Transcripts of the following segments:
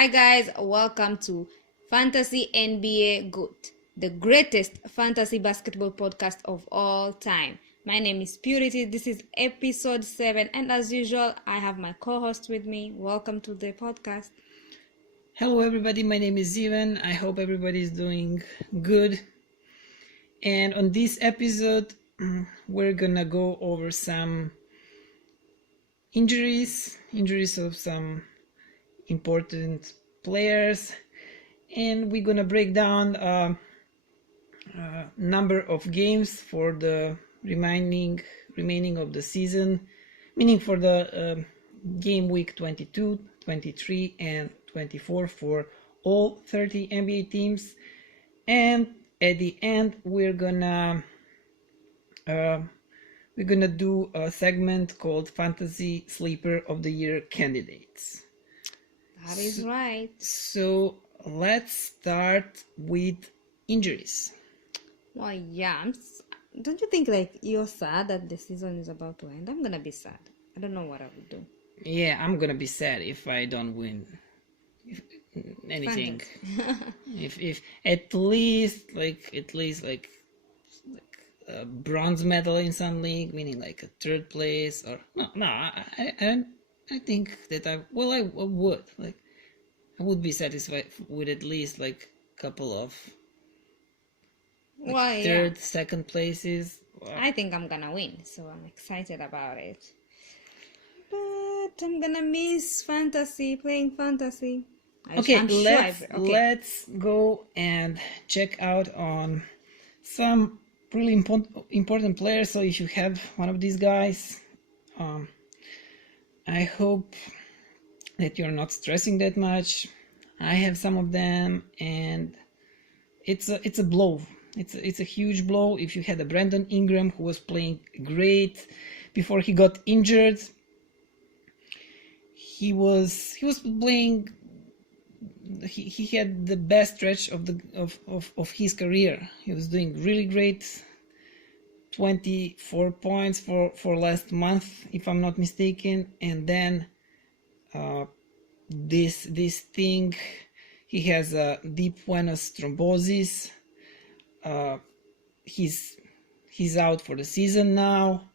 Hi guys, welcome to Fantasy NBA GOAT, the greatest fantasy basketball podcast of all time. My name is Purity. This is episode 7, and as usual, I have my co-host with me. Welcome to the podcast. Hello everybody, my name is Ivan. I hope everybody is doing good. And on this episode, we're gonna go over some injuries of some important players, and we're gonna break down a number of games for the remaining of the season, meaning for the game week 22, 23, and 24 for all 30 NBA teams. And at the end, we're gonna do a segment called Fantasy Sleeper of the Year candidates. That is right. So let's start with injuries. Well, yeah, don't you think like you're sad that the season is about to end? I'm gonna be sad. I don't know what I would do. Yeah, I'm gonna be sad if I don't win anything. if at least a bronze medal in some league, meaning like a third place, or I think that I would I would be satisfied with at least like a couple of third, second places. I think I'm gonna win, so I'm excited about it. But I'm gonna miss playing fantasy. Let's go and check out on some really important players. So if you have one of these guys, I hope that you're not stressing that much. I have some of them, and it's a blow. It's a huge blow. If you had a Brandon Ingram who was playing great before he got injured, he was playing. He had the best stretch of his career. He was doing really great. 24 points for last month, if I'm not mistaken, and then this thing, he has a deep venous thrombosis. He's out for the season now,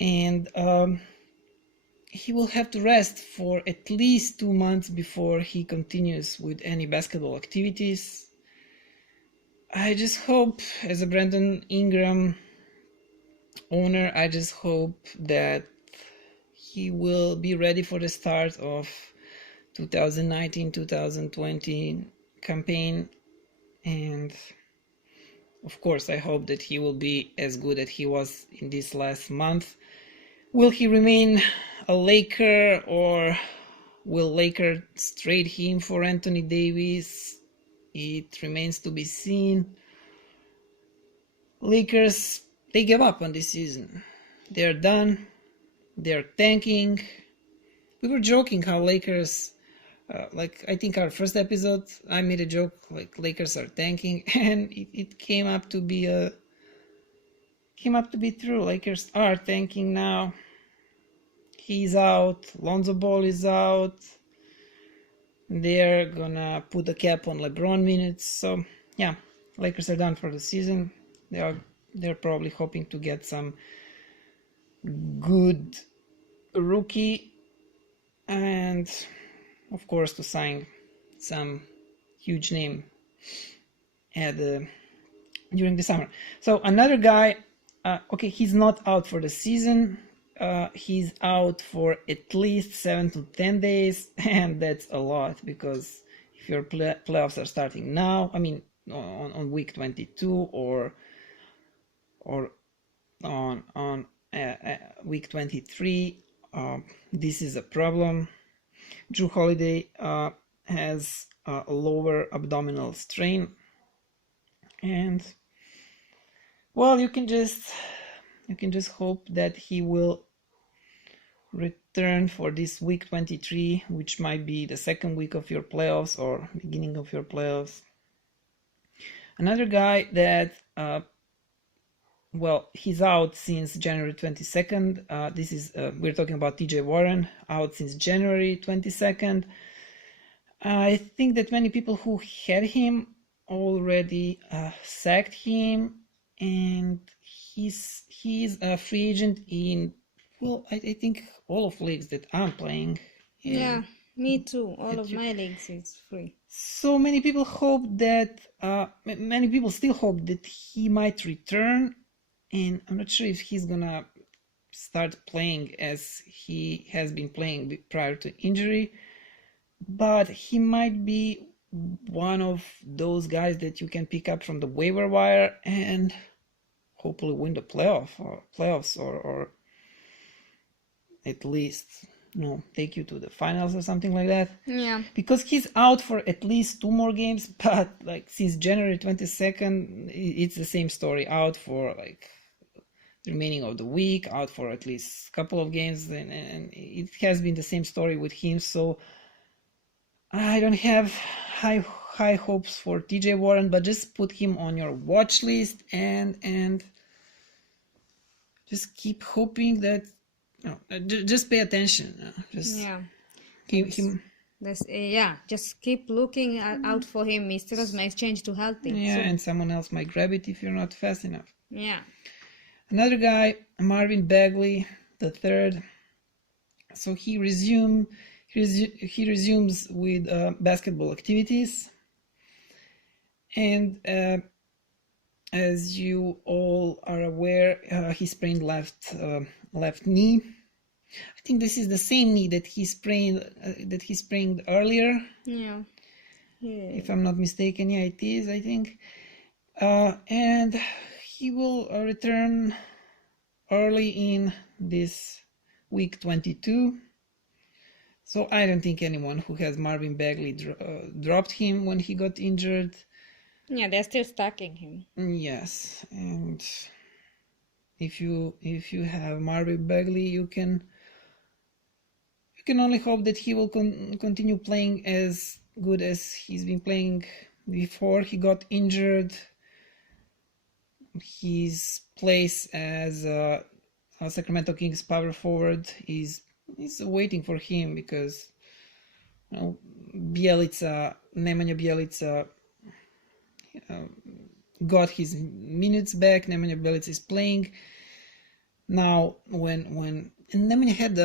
and he will have to rest for at least 2 months before he continues with any basketball activities. I just hope, as a Brandon Ingram owner, I just hope that he will be ready for the start of 2019-2020 campaign, and of course I hope that he will be as good as he was in this last month. Will he remain a Laker, or will Lakers trade him for Anthony Davis? It remains to be seen. Lakers, they gave up on this season. They're done. They're tanking. We were joking how Lakers, I think our first episode, I made a joke like Lakers are tanking, and it came up to be true. Lakers are tanking now. He's out. Lonzo Ball is out. They're gonna put a cap on LeBron minutes. So yeah, Lakers are done for the season. They're probably hoping to get some good rookie, and of course to sign some huge name during the summer. So another guy, he's not out for the season. He's out for at least 7 to 10 days, and that's a lot, because if your playoffs are starting now, I mean on week 22 or on week 23, this is a problem. Jrue Holiday has a lower abdominal strain, and well, you can just hope that he will return for this week 23, which might be the second week of your playoffs or beginning of your playoffs. Another guy that he's out since January 22nd. We're talking about TJ Warren, out since January 22nd. I think that many people who had him already sacked him, and he's a free agent in, well, I think all of leagues that I'm playing. Yeah, And me too. All that of my leagues is free. so many people hope that many people still hope that he might return, and I'm not sure if he's gonna start playing as he has been playing prior to injury, but he might be one of those guys that you can pick up from the waiver wire and hopefully win the playoffs, or at least take you to the finals or something like that. Yeah. Because he's out for at least 2 more games, but like since January 22nd, it's the same story. Out for like the remaining of the week, out for at least a couple of games, and it has been the same story with him. So I don't have high hopes for TJ Warren, but just put him on your watch list and just keep hoping that just pay attention. Just Yeah. him. Just keep looking out for him. His status might change to healthy. Yeah, So, and someone else might grab it if you're not fast enough. yeah. Another guy, Marvin Bagley the third. So he resumes with basketball activities, and as you all are aware, he sprained left knee. I think this is the same knee that he sprained earlier. Yeah. If I'm not mistaken. Yeah, it is, I think. And he will return early in this week 22. So I don't think anyone who has Marvin Bagley dropped him when he got injured. Yeah, they're still stacking him. Yes, and if you have Marvin Bagley, you can only hope that he will continue playing as good as he's been playing before he got injured. His place as a Sacramento Kings power forward is waiting for him, because Nemanja Bjelica got his minutes back. Nemanja Bjelica is playing now. When Nemanja had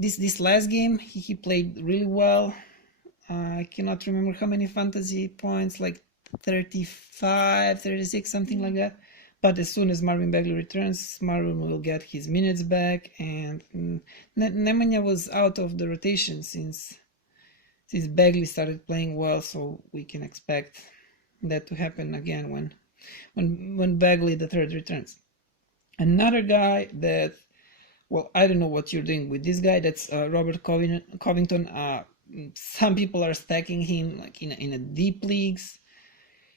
this last game, he played really well. I cannot remember how many fantasy points, like 35, 36, something like that. But as soon as Marvin Bagley returns, Marvin will get his minutes back, and Nemanja was out of the rotation since Bagley started playing well, so we can expect that to happen again when Bagley the third returns. Another guy that, well, I don't know what you're doing with this guy. That's Robert Covington. Some people are stacking him like in a deep leagues.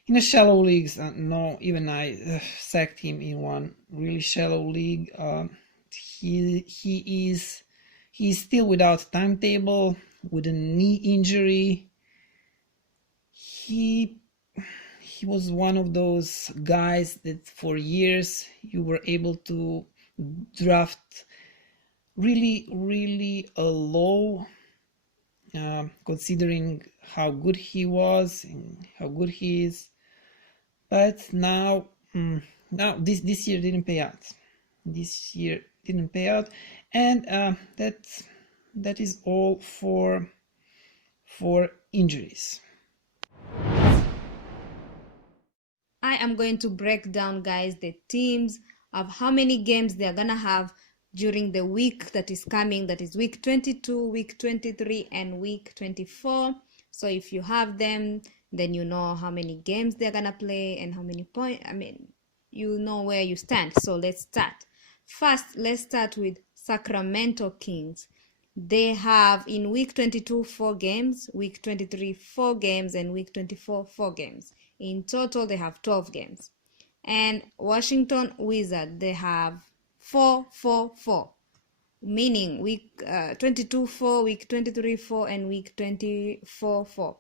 In the shallow leagues, no, even I sacked him in one really shallow league. He is still without timetable, with a knee injury. He was one of those guys that for years you were able to draft really low, considering how good he was and how good he is. But now this year didn't pay out. And that is all for injuries. I am going to break down, guys, the teams of how many games they are gonna have during the week that is coming. That is week 22, week 23, and week 24. So if you have them, then you know how many games they're gonna play and how many points. You know where you stand. So let's start. First, let's start with Sacramento Kings. They have in week 22 4 games, week 23 4 games, and week 24 4 games. In total, they have 12 games. And Washington Wizards, they have 4-4-4, meaning week 22 4, week 23 4, and week 24 4.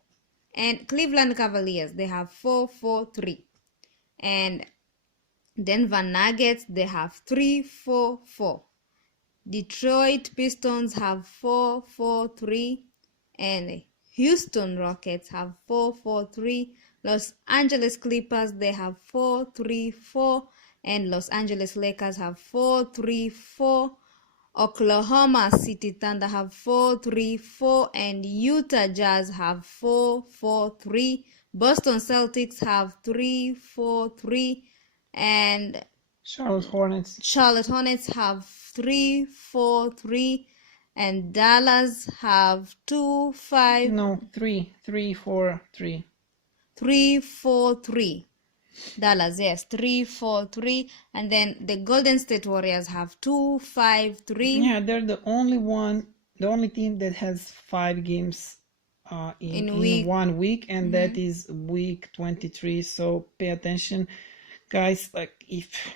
And Cleveland Cavaliers, they have 4-4-3. And Denver Nuggets, they have 3-4-4. Detroit Pistons have 4-4-3. And Houston Rockets have 4-4-3. Los Angeles Clippers, they have 4-3-4. And Los Angeles Lakers have 4-3-4. Oklahoma City Thunder have 4-3-4. And Utah Jazz have 4-4-3. Boston Celtics have 3-4-3. And Charlotte Hornets have 3-4-3. And Dallas have 2-5. No, 3-4-3. 3-4-3. Dallas, yes, 3-4-3. And then the Golden State Warriors have 2-5-3. Yeah, they're the only team that has 5 games in 1 week, and that is week 23. So pay attention, guys. Like if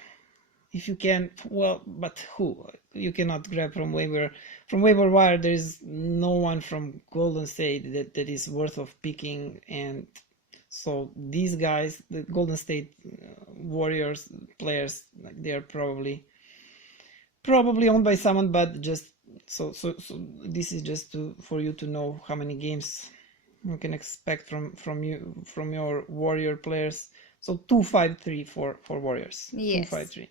you can, well, but who you cannot grab from waiver wire. There is no one from Golden State that is worth of picking, and so these guys, the Golden State Warriors players, like they are probably owned by someone, but just so this is just for you to know how many games you can expect from your Warrior players. So 2-5-3 for Warriors. Yes. 2-5-3.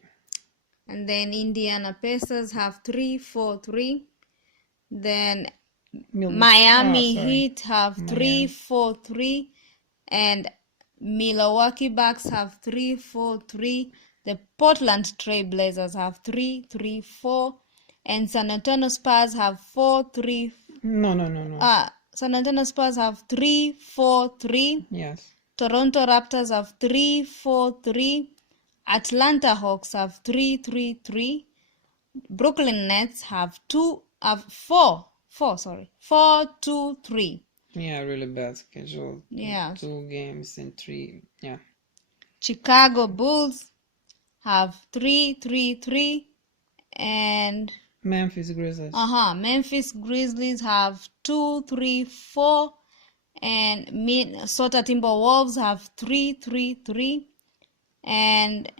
And then Indiana Pacers have 3-4-3. Then Miami Heat have 3-4-3. And Milwaukee Bucks have 3-4-3. The Portland Trail Blazers have 3-3-4. And San Antonio Spurs have 4-3. No. San Antonio Spurs have 3-4-3. Yes. Toronto Raptors have 3-4-3. Atlanta Hawks have 3-3-3. Brooklyn Nets have 4-2-3. Yeah, really bad schedule. Yeah. 2 games and 3. Yeah. Chicago Bulls have 3-3-3. And Memphis Grizzlies. Memphis Grizzlies have 2-3-4. And Minnesota Timberwolves have 3-3-3. And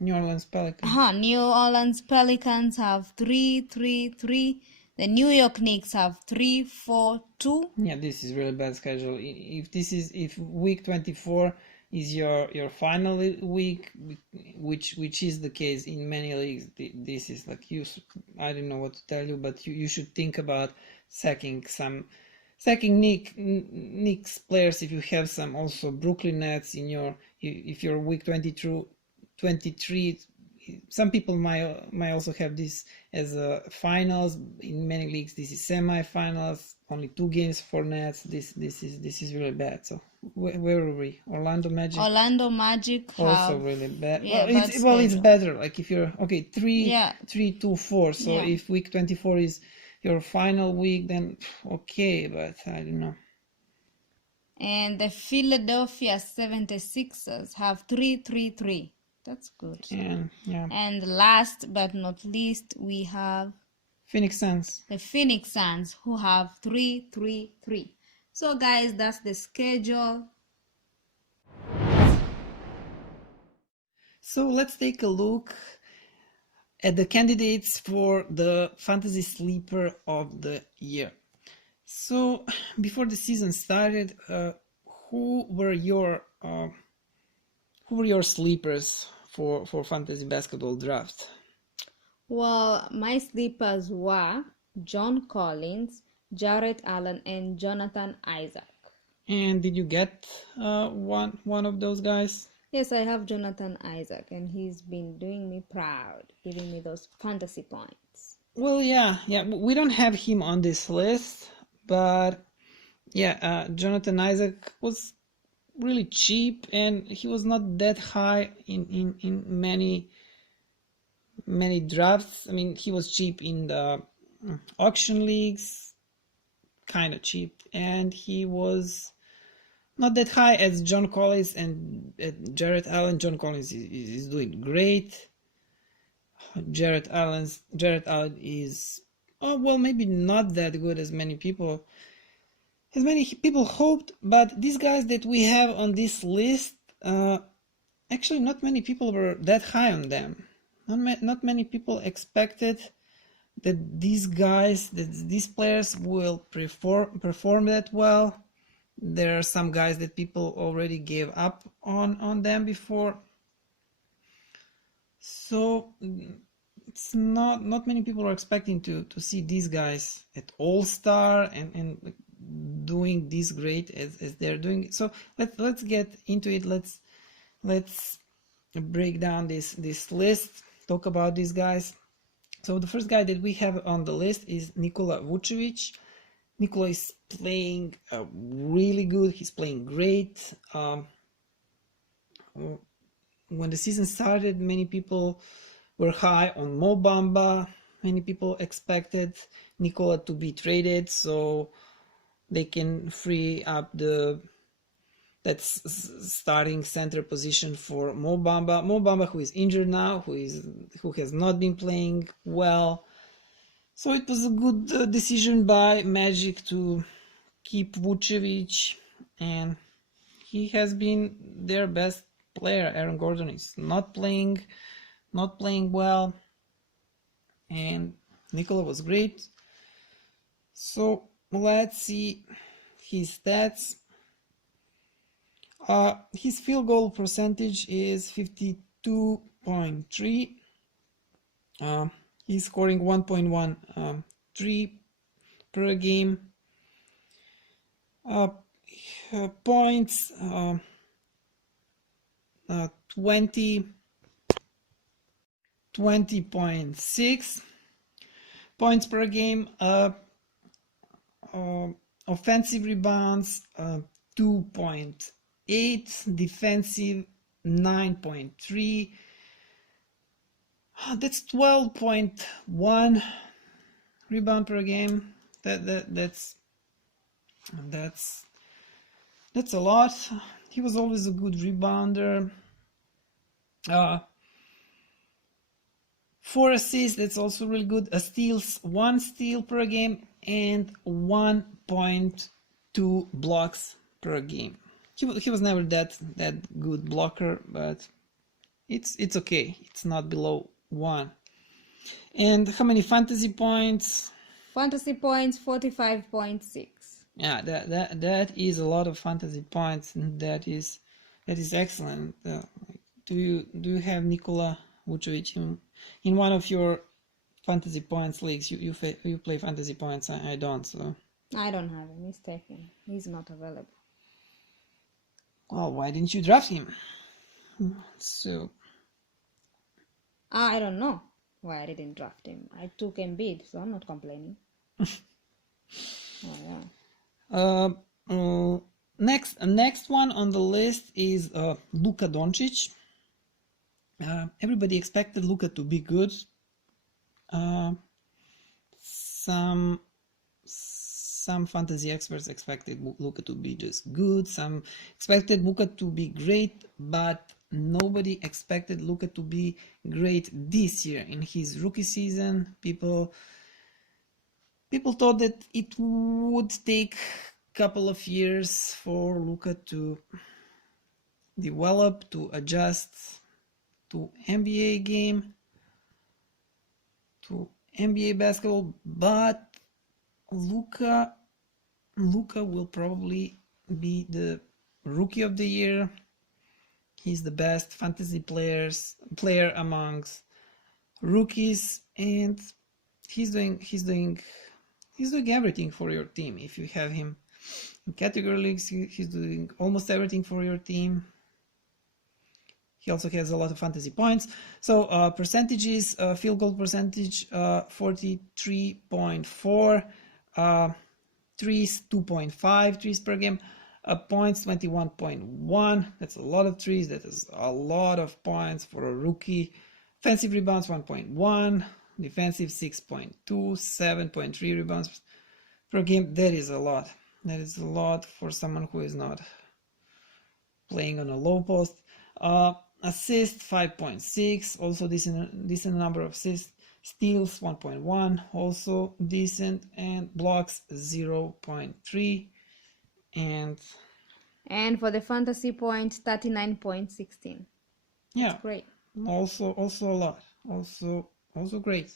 New Orleans Pelicans. New Orleans Pelicans have 3-3-3. The New York Knicks have 3-4-2. Yeah, this is really bad schedule. If week 24 is your final week, which is the case in many leagues, this is like I don't know what to tell you, but you should think about sacking Knicks players if you have some. Also Brooklyn Nets if you're week 23. Some people might also have this as a finals. In many leagues this is semi-finals, only 2 games for Nets. This is really bad. So where were we? Orlando Magic also really bad. Yeah, it's better like if you're 3-2-4. So if week 24 is your final week, then okay, but I don't know. And the Philadelphia 76ers have 3-3-3. That's good. Yeah. And last but not least, we have Phoenix Suns. The Phoenix Suns, who have 3-3-3. So guys, that's the schedule. So let's take a look at the candidates for the Fantasy Sleeper of the Year. So before the season started, who were your sleepers for Fantasy Basketball Draft? Well, my sleepers were John Collins, Jarrett Allen, and Jonathan Isaac. And did you get one of those guys? Yes, I have Jonathan Isaac, and he's been doing me proud, giving me those fantasy points. Well, yeah, we don't have him on this list, but Jonathan Isaac was really cheap, and he was not that high in many drafts. I mean, he was cheap in the auction leagues, kind of cheap, and he was not that high as John Collins and Jarrett Allen. John Collins is doing great. Jarrett Allen is maybe not that good as many people hoped, but these guys that we have on this list, actually not many people were that high on them. Not many people expected that these players will perform that well. There are some guys that people already gave up on them before. So it's not many people are expecting to see these guys at All-Star and doing this great as they're doing. So let's get into it. Let's break down this list, talk about these guys. So the first guy that we have on the list is Nikola Vucevic. Nikola is playing really good. He's playing great. When the season started, many people were high on Mo Bamba. Many people expected Nikola to be traded so they can free up that starting center position for Mo Bamba. Mo Bamba, who is injured now, who has not been playing well. So it was a good decision by Magic to keep Vucevic, and he has been their best player. Aaron Gordon is not playing well, and Nikola was great. So let's see his stats. His field goal percentage is 52.3. He's scoring 1.1 3 per game. Points 20.6 points per game. Offensive rebounds 2.8, defensive 9.3. That's 12.1 rebound per game. That's a lot. He was always a good rebounder. 4 assists, that's also really good. Steals, 1 steal per game, and 1.2 blocks per game. He was never that good blocker, but it's okay. It's not below 1. And how many fantasy points? Fantasy points 45.6. Yeah, that is a lot of fantasy points. That is excellent. Do you have Nikola Vucevic in one of your fantasy points leagues? You play fantasy points. I don't. So I don't have him. He's taken. He's not available. Well, why didn't you draft him? So I don't know why I didn't draft him. I took Embiid, so I'm not complaining. Oh yeah. Next one on the list is Luka Doncic. Everybody expected Luka to be good. Some fantasy experts expected Luka to be just good. Some expected Luka to be great, but nobody expected Luka to be great this year. In his rookie season, people thought that it would take a couple of years for Luka to develop, to adjust to NBA game, to NBA basketball, but Luka will probably be the rookie of the year. He's the best fantasy player amongst rookies, and he's doing everything for your team. If you have him in category leagues, he's doing almost everything for your team. He also has a lot of fantasy points. So percentages, field goal percentage 43.4, threes 2.5 threes per game, points 21.1. That's a lot of threes. That is a lot of points for a rookie. Offensive rebounds 1.1, defensive 6.2, 7.3 rebounds per game. That is a lot. That is a lot for someone who is not playing on a low post. Assist 5.6, also decent number of assists. Steals 1.1, also decent, and blocks 0.3, and for the fantasy points 39.16. yeah, That's great. also a lot, also great.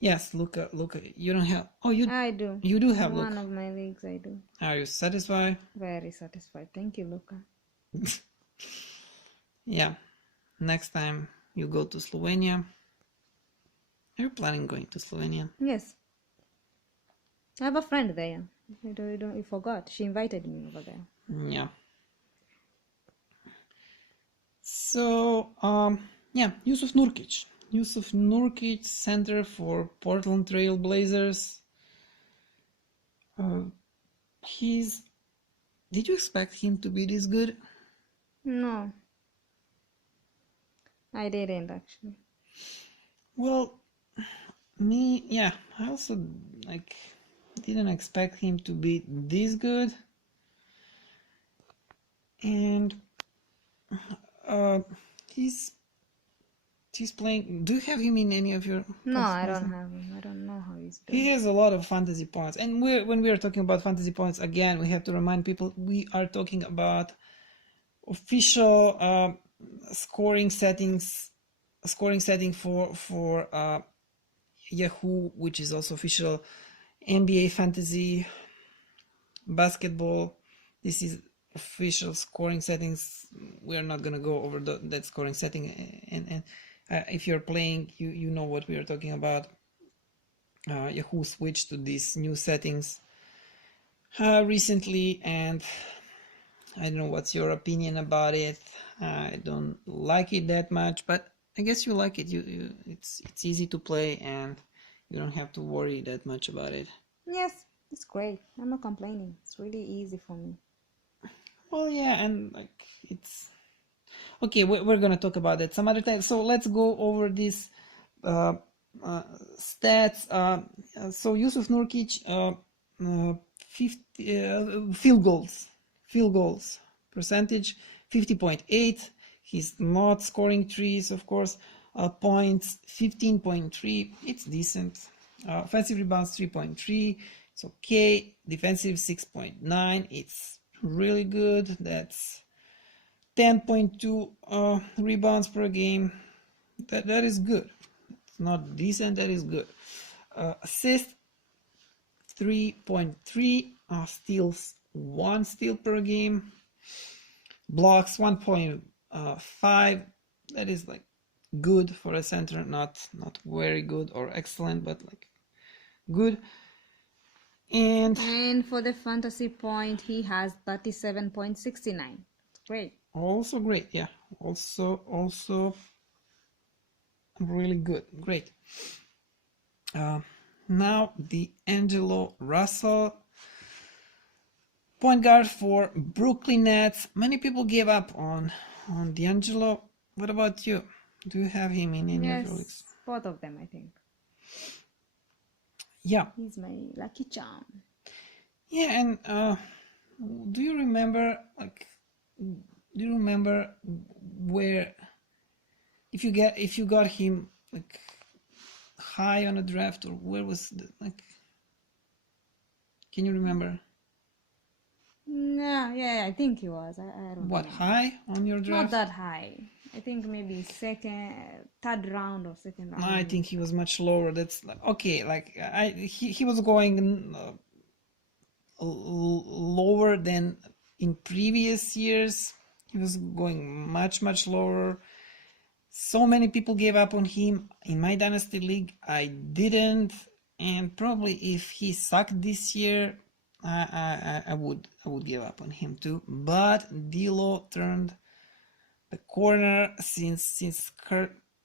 Yes, Luka. You don't have. Oh, I do. you do In have one Luka. of my leagues, I do. Are you satisfied? Very satisfied. Thank you, Luca. Yeah. Next time you go to Slovenia. Are you planning going to Slovenia? Yes. I have a friend there. You forgot. She invited me over there. Yeah. So, yeah, Yusuf Nurkic. Yusuf Nurkic, center for Portland Trail Blazers. He's. Did you expect him to be this good? No, I didn't actually. Well, me, yeah, I also like didn't expect him to be this good. And uh, he's playing. Do you have him in any of your? No, I don't have him. I don't know how he's doing. He has a lot of fantasy points, and when we are talking about fantasy points, again, we have to remind people we are talking about official scoring setting for Yahoo, which is also official NBA fantasy basketball. This is official scoring settings. We are not gonna go over that scoring setting, and if you're playing, you know what we are talking about. Yahoo switched to these new settings recently, and I don't know what's your opinion about it. I don't like it that much, but I guess you like it. It's easy to play, and you don't have to worry that much about it. Yes, it's great. I'm not complaining. It's really easy for me. Well, yeah, and like it's okay. We're gonna talk about that some other time. So let's go over these stats. So Yusuf Nurkic, 50 field goals percentage, 50.8. He's not scoring threes, of course. Points 15.3. It's decent. Offensive rebounds 3.3. It's okay. Defensive 6.9. It's really good. That's 10.2 rebounds per game. That is good. It's not decent. That is good. Assist 3.3. Steals 1 steal per game. Blocks 1.5. That is like good for a center. Not very good or excellent, but like good. And for the fantasy point, he has 37.69. It's great. Also great, yeah. Also really good. Great. Now D'Angelo Russell, point guard for Brooklyn Nets. Many people gave up on D'Angelo. What about you? Do you have him in any of your leagues? Yes, both of them, I think. Yeah. He's my lucky charm. Yeah, and do you remember where if you got him like high on a draft, or where was can you remember? Yeah, I think he was. I don't What, know. high on your draft? Not that high. I think maybe third round or second round. No, I think he was much lower. That's okay. Like he was going lower than in previous years. He was going much lower. So many people gave up on him. In my dynasty league, I didn't, and probably if he sucked this year, I would give up on him too. But D'Lo turned the corner since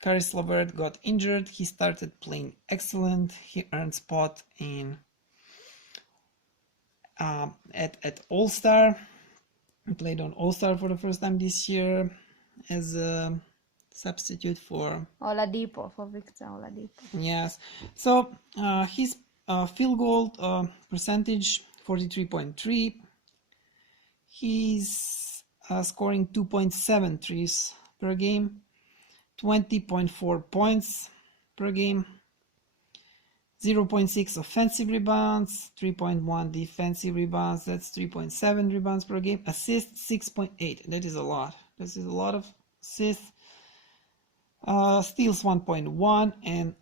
Caris LeVert got injured. He started playing excellent. He earned spot in at All-Star. He played on All-Star for the first time this year as a substitute for Oladipo, for Victor Oladipo. Yes. So his field goal percentage 43.3. He's scoring 2.7 threes per game, 20.4 points per game, 0.6 offensive rebounds, 3.1 defensive rebounds. That's 3.7 rebounds per game. Assists 6.8. That is a lot. This is a lot of assists. Steals 1.1 and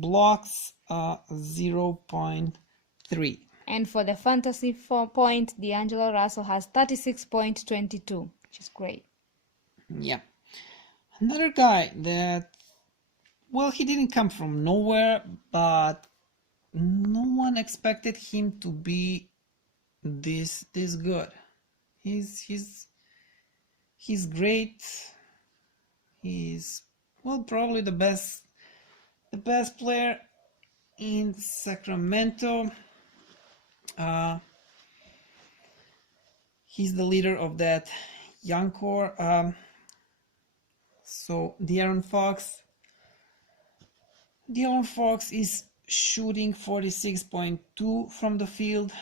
blocks 0.3. And for the fantasy 4 point, D'Angelo Russell has 36.22, which is great. Yeah. Another guy that, well, he didn't come from nowhere, but no one expected him to be this good. He's great. He's, well, probably the best player in Sacramento. He's the leader of that young core. So De'Aaron Fox is shooting 46.2 from the field.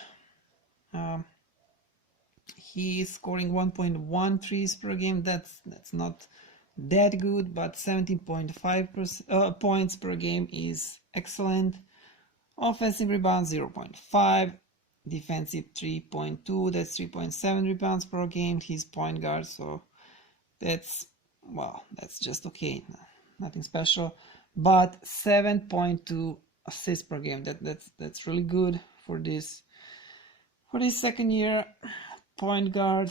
He is scoring 1.1 threes per game. That's not that good, but 17.5 points per game is excellent. Offensive rebounds 0.5, defensive 3.2. That's 3.7 rebounds per game. He's point guard, so that's just okay, nothing special. But 7.2 assists per game. That's really good for this second year point guard.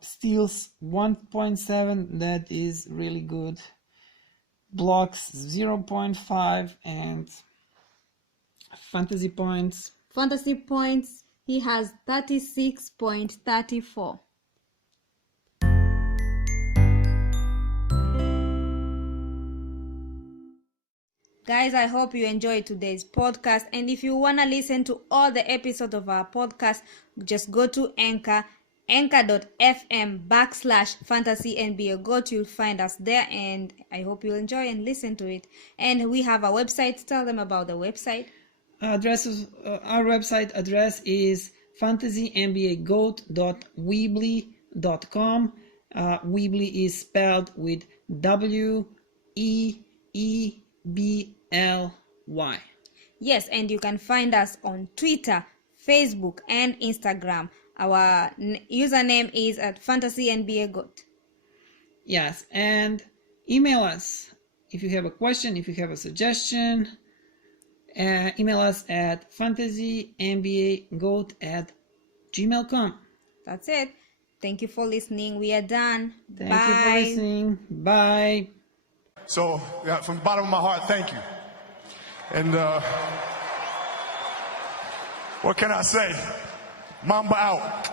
Steals 1.7. That is really good. Blocks 0.5 and fantasy points. Fantasy points, he has 36.34. Guys, I hope you enjoyed today's podcast. And if you want to listen to all the episodes of our podcast, just go to anchor.fm/fantasy-nba GOAT. You'll find us there, and I hope you'll enjoy and listen to it. And we have a website. Tell them about the website. Our website address is fantasynbagoat.weebly.com. Weebly is spelled with WEEBLY. Yes, and you can find us on Twitter, Facebook, and Instagram. Our username is at fantasynbagoat. Yes, and email us if you have a question, if you have a suggestion. Email us at fantasynbagoat@gmail.com. That's it. Thank you for listening. We are done. Thank you for listening. Bye. So, from the bottom of my heart, thank you. And what can I say? Mamba out.